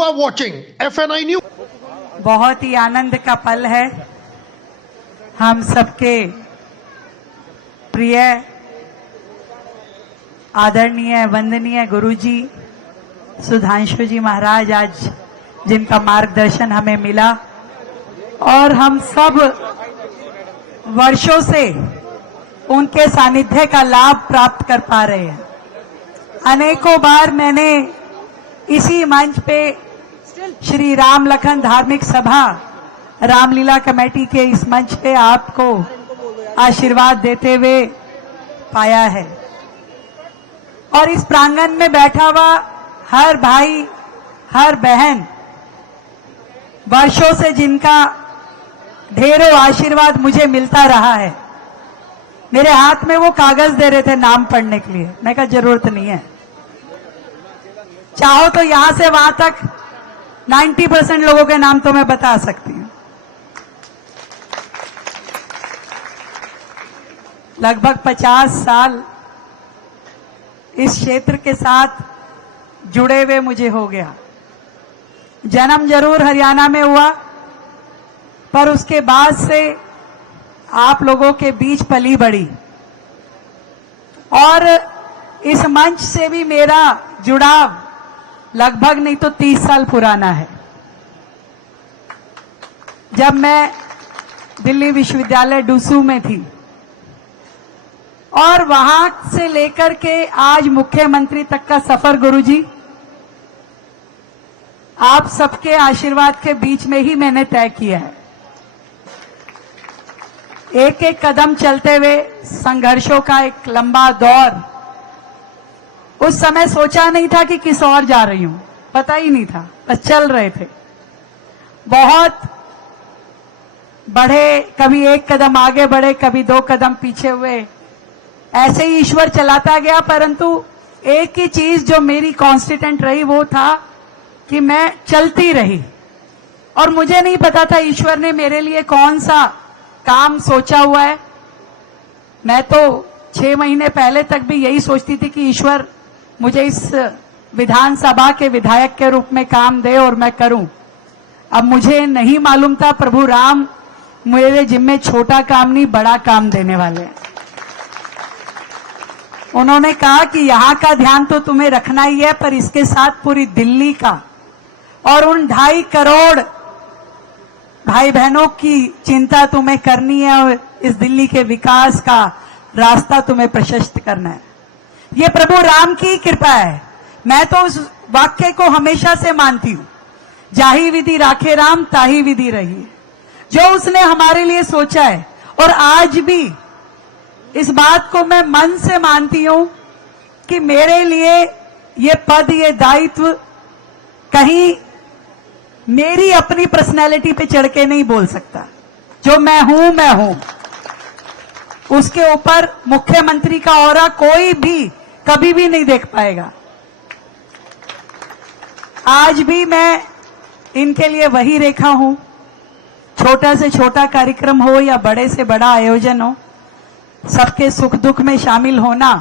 You are watching FNI News. बहुत ही आनंद का पल है। हम सबके प्रिय आदरणीय वंदनीय गुरुजी सुधांशु जी महाराज आज जिनका मार्गदर्शन हमें मिला और हम सब वर्षों से उनके सानिध्य का लाभ प्राप्त कर पा रहे हैं। अनेकों बार मैंने इसी मंच पे श्री राम लखन धार्मिक सभा रामलीला कमेटी के इस मंच पे आपको आशीर्वाद देते हुए पाया है और इस प्रांगण में बैठा हुआ हर भाई हर बहन वर्षों से जिनका ढेरों आशीर्वाद मुझे मिलता रहा है। मेरे हाथ में वो कागज दे रहे थे नाम पढ़ने के लिए, मैं कहा जरूरत नहीं है, चाहो तो यहां से वहां तक 90% लोगों के नाम तो मैं बता सकती हूं। लगभग 50 साल इस क्षेत्र के साथ जुड़े हुए मुझे हो गया। जन्म जरूर हरियाणा में हुआ पर उसके बाद से आप लोगों के बीच पली बढ़ी और इस मंच से भी मेरा जुड़ाव लगभग नहीं तो 30 साल पुराना है। जब मैं दिल्ली विश्वविद्यालय डूसू में थी और वहां से लेकर के आज मुख्यमंत्री तक का सफर गुरुजी आप सबके आशीर्वाद के बीच में ही मैंने तय किया है। एक एक कदम चलते हुए संघर्षों का एक लंबा दौर, उस समय सोचा नहीं था कि किस ओर जा रही हूं, पता ही नहीं था, बस चल रहे थे। बहुत बढ़े, कभी एक कदम आगे बढ़े, कभी 2 कदम पीछे हुए, ऐसे ही ईश्वर चलाता गया। परंतु एक ही चीज जो मेरी कांस्टेंट रही वो था कि मैं चलती रही और मुझे नहीं पता था ईश्वर ने मेरे लिए कौन सा काम सोचा हुआ है। मैं तो 6 महीने पहले तक भी यही सोचती थी कि ईश्वर मुझे इस विधानसभा के विधायक के रूप में काम दे और मैं करूं। अब मुझे नहीं मालूम था प्रभु राम मेरे जिम्मे छोटा काम नहीं बड़ा काम देने वाले हैं। उन्होंने कहा कि यहां का ध्यान तो तुम्हें रखना ही है पर इसके साथ पूरी दिल्ली का और उन 2.5 करोड़ भाई बहनों की चिंता तुम्हें करनी है और इस दिल्ली के विकास का रास्ता तुम्हें प्रशस्त करना है। ये प्रभु राम की कृपा है। मैं तो उस वाक्य को हमेशा से मानती हूं, जाही विधि राखे राम ताही विधि रही। जो उसने हमारे लिए सोचा है और आज भी इस बात को मैं मन से मानती हूं कि मेरे लिए ये पद ये दायित्व कहीं मेरी अपनी पर्सनैलिटी पे चढ़ के नहीं बोल सकता। जो मैं हूं उसके ऊपर मुख्यमंत्री का ऑरा कोई भी कभी भी नहीं देख पाएगा। आज भी मैं इनके लिए वही रेखा हूं। छोटा से छोटा कार्यक्रम हो या बड़े से बड़ा आयोजन हो, सबके सुख दुख में शामिल होना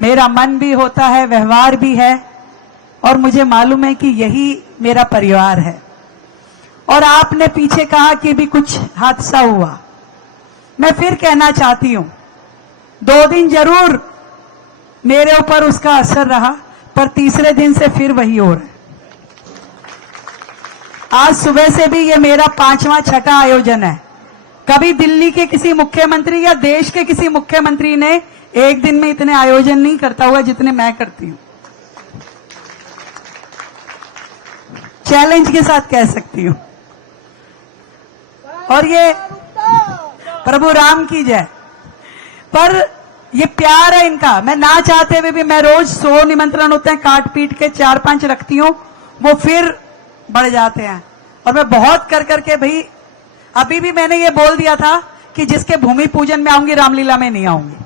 मेरा मन भी होता है, व्यवहार भी है और मुझे मालूम है कि यही मेरा परिवार है। और आपने पीछे कहा कि भी कुछ हादसा हुआ, मैं फिर कहना चाहती हूं 2 दिन जरूर मेरे ऊपर उसका असर रहा पर तीसरे दिन से फिर वही हो रहा है। आज सुबह से भी ये मेरा 5वां 6ठा आयोजन है। कभी दिल्ली के किसी मुख्यमंत्री या देश के किसी मुख्यमंत्री ने एक दिन में इतने आयोजन नहीं करता हुआ जितने मैं करती हूं। चैलेंज के साथ कह सकती हूं। और ये प्रभु राम की जय। पर ये प्यार है इनका। मैं ना चाहते हुए भी मैं रोज 100 निमंत्रण होते हैं, काट पीट के 4-5 रखती हूं, वो फिर बढ़ जाते हैं। और मैं बहुत कर करके भाई अभी भी मैंने ये बोल दिया था कि जिसके भूमि पूजन में आऊंगी रामलीला में नहीं आऊंगी।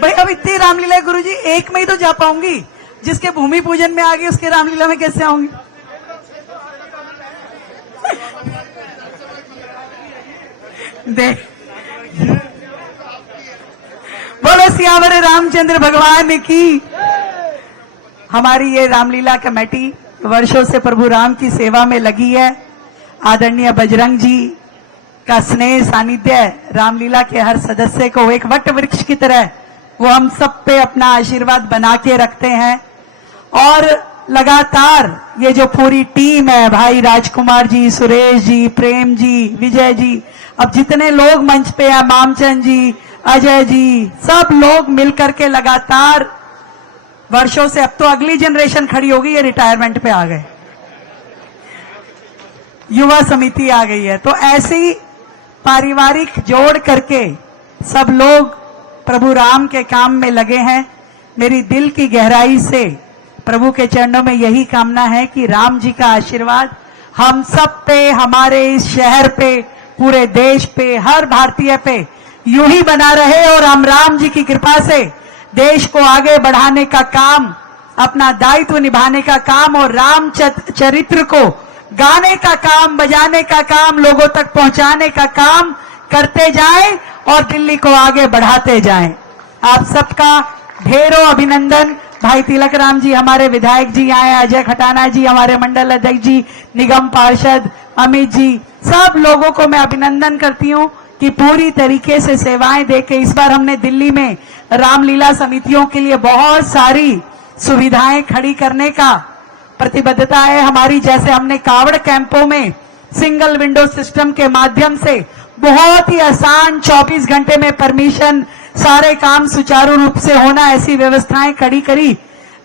भाई अब इतनी रामलीला गुरुजी एक में ही तो जा पाऊंगी, जिसके भूमि पूजन में आ गई उसके रामलीला में कैसे आऊंगी। देख बोले सियावर रामचंद्र भगवान की। हमारी ये रामलीला कमेटी वर्षों से प्रभु राम की सेवा में लगी है। आदरणीय बजरंग जी का स्नेह सानिध्य रामलीला के हर सदस्य को एक वट वृक्ष की तरह वो हम सब पे अपना आशीर्वाद बना के रखते हैं। और लगातार ये जो पूरी टीम है, भाई राजकुमार जी, सुरेश जी, प्रेम जी, विजय जी, अब जितने लोग मंच पे है, मामचंद जी, अजय जी, सब लोग मिलकर के लगातार वर्षों से, अब तो अगली जनरेशन खड़ी होगी, ये रिटायरमेंट पे आ गए, युवा समिति आ गई है। तो ऐसे ही पारिवारिक जोड़ करके सब लोग प्रभु राम के काम में लगे हैं। मेरी दिल की गहराई से प्रभु के चरणों में यही कामना है कि राम जी का आशीर्वाद हम सब पे, हमारे इस शहर पे, पूरे देश पे, हर भारतीय पे यूं ही बना रहे और हम राम जी की कृपा से देश को आगे बढ़ाने का काम, अपना दायित्व निभाने का काम और राम चरित्र को गाने का काम, बजाने का काम, लोगों तक पहुंचाने का काम करते जाएं और दिल्ली को आगे बढ़ाते जाएं। आप सबका ढेरों अभिनंदन। भाई तिलक राम जी हमारे विधायक जी आए, अजय खटाना जी हमारे मंडल अध्यक्ष जी, निगम पार्षद अमित जी, सब लोगों को मैं अभिनंदन करती हूं कि पूरी तरीके से सेवाएं देके इस बार हमने दिल्ली में रामलीला समितियों के लिए बहुत सारी सुविधाएं खड़ी करने का प्रतिबद्धता है हमारी। जैसे हमने कावड़ कैंपों में सिंगल विंडो सिस्टम के माध्यम से बहुत ही आसान 24 घंटे में परमिशन, सारे काम सुचारू रूप से होना, ऐसी व्यवस्थाएं खड़ी करी।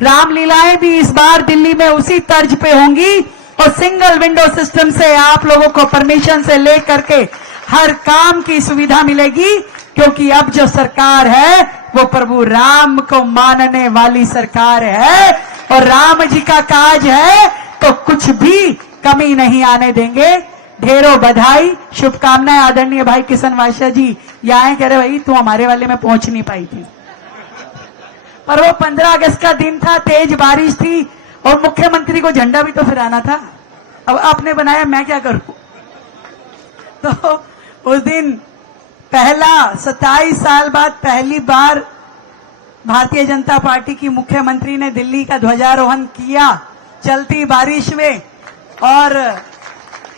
रामलीलाएं भी इस बार दिल्ली में उसी तर्ज पे होंगी और सिंगल विंडो सिस्टम से आप लोगों को परमिशन से लेकर के हर काम की सुविधा मिलेगी, क्योंकि अब जो सरकार है वो प्रभु राम को मानने वाली सरकार है और राम जी का काज है तो कुछ भी कमी नहीं आने देंगे। ढेरों बधाई, शुभकामनाएं। आदरणीय भाई किशन वाशा जी यहाँ कह रहे भाई तू हमारे वाले में पहुंच नहीं पाई थी, पर वो 15 अगस्त का दिन था, तेज बारिश थी और मुख्यमंत्री को झंडा भी तो फहराना था। अब आपने बनाया, मैं क्या करूं। तो उस दिन पहला 27 साल बाद पहली बार भारतीय जनता पार्टी की मुख्यमंत्री ने दिल्ली का ध्वजारोहण किया चलती बारिश में और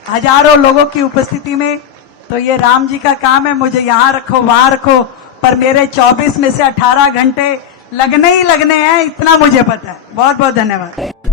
हजारों लोगों की उपस्थिति में। तो ये राम जी का काम है, मुझे यहां रखो वहां रखो, पर मेरे 24 में से 18 घंटे लगने ही लगने हैं, इतना मुझे पता है। बहुत बहुत धन्यवाद।